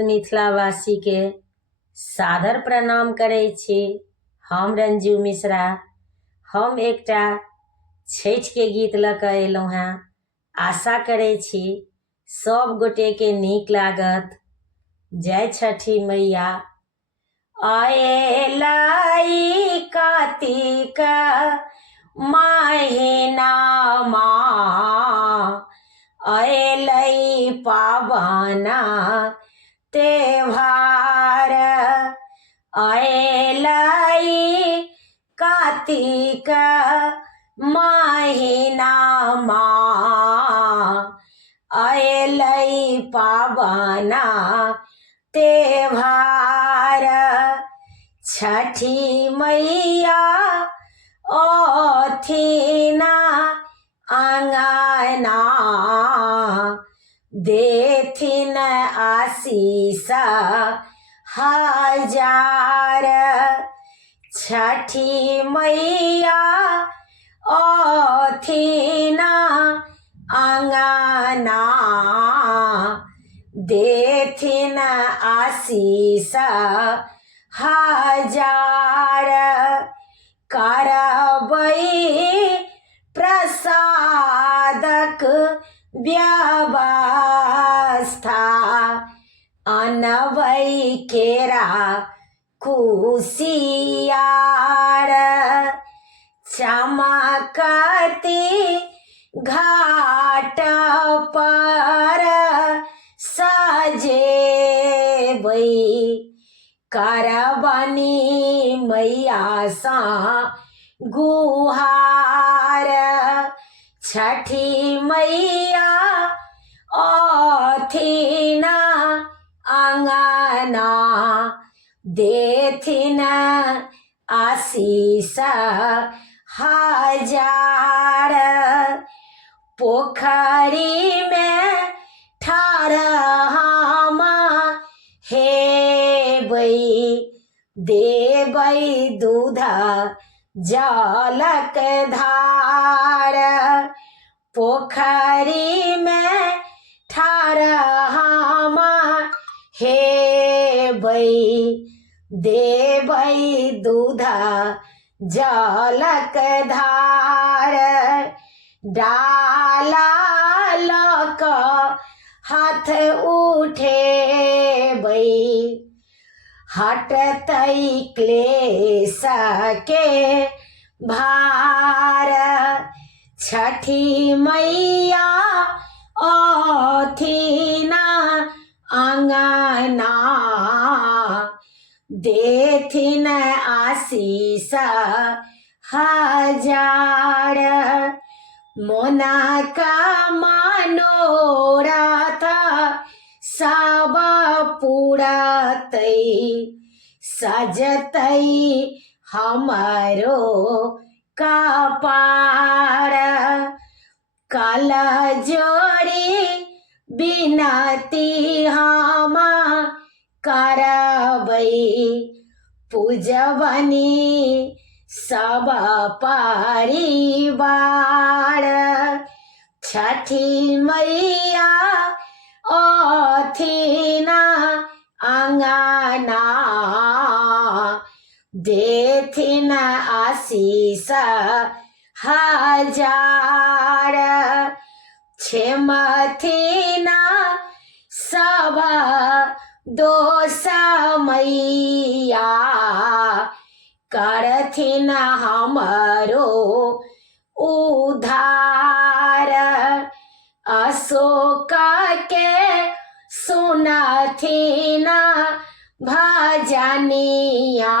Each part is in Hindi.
समस्त मिथिलावासी के सादर प्रणाम करै छी। हम रंजू मिश्रा। हम एकटा छठि के गीत लऽ कऽ अयलहुँ हेँ। आशा करै छी सब गोटे के नीक लागत। जय छठी मैया। अयलै कार्तिक महीनामा, अयलै पावन त्योहार, अयलै कार्तिक महीनामा, अयलै पावन त्योहार। छठी मैया ओथिन आंगना, देथिन आशीष हजार। छठी मैया ओथिन आंगना, देथिन आशीष हजार। करबै प्रसादक व्यवस्था, अनबै केरा कुसियार। चमकती घाट पर सजेबै, करबनी मैया सँ गुहार। छठी मैया ओथिन आंगना, देथिन आशीष हजार। पोखरी में ठाढ़ हम हेबै, देबै दूध जलक धार। पोखरी में ठाढ़ हम हेबै, देबै दूध जलक धार। डाला लऽ कऽ हाथ उठेबै, हटतै क्लेश के भार। छठी मैया ओथिन आंगना, देथिन आशीष हजार। मोनक मनोरथ सब पूरतै, सजतै हमरो कपार। कल जोड़ी बिनती हम करबै, पूजबनी सब परिवार। छठी मैया ओथिन आंगना, देथिन आशीष हजार। क्षमथिन सब दोष मैया, करथिन हमरो उद्धार। अशोक के सुनथिन भजनिया,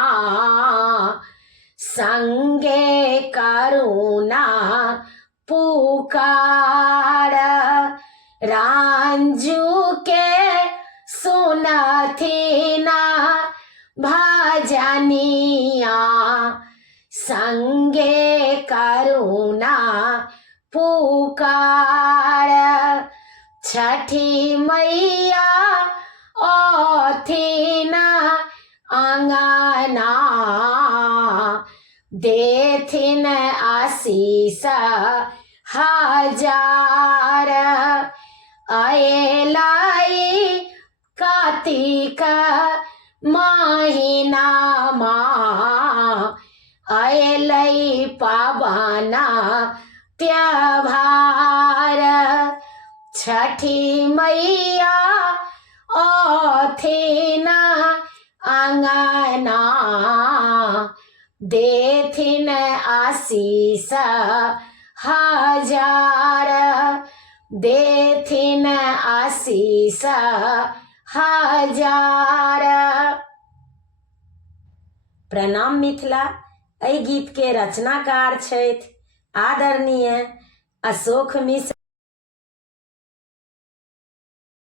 संगे करुणा पुकार। रांझू के सुनथिन भजनिया, संगे करुणा पुकार। छठी मैया ओथिन आंगना, देथिन आशीष हजार। अयलै कार्तिक कार्तिक महीनामा अयलै पावन त्योहार। छठी मैया अथिन अंगना देथिन आशीष हजार। देथिन आशीष हजार। प्रणाम मिथिला। एहि गीत के रचनाकार छथि आदरणीय अशोक मिश्र।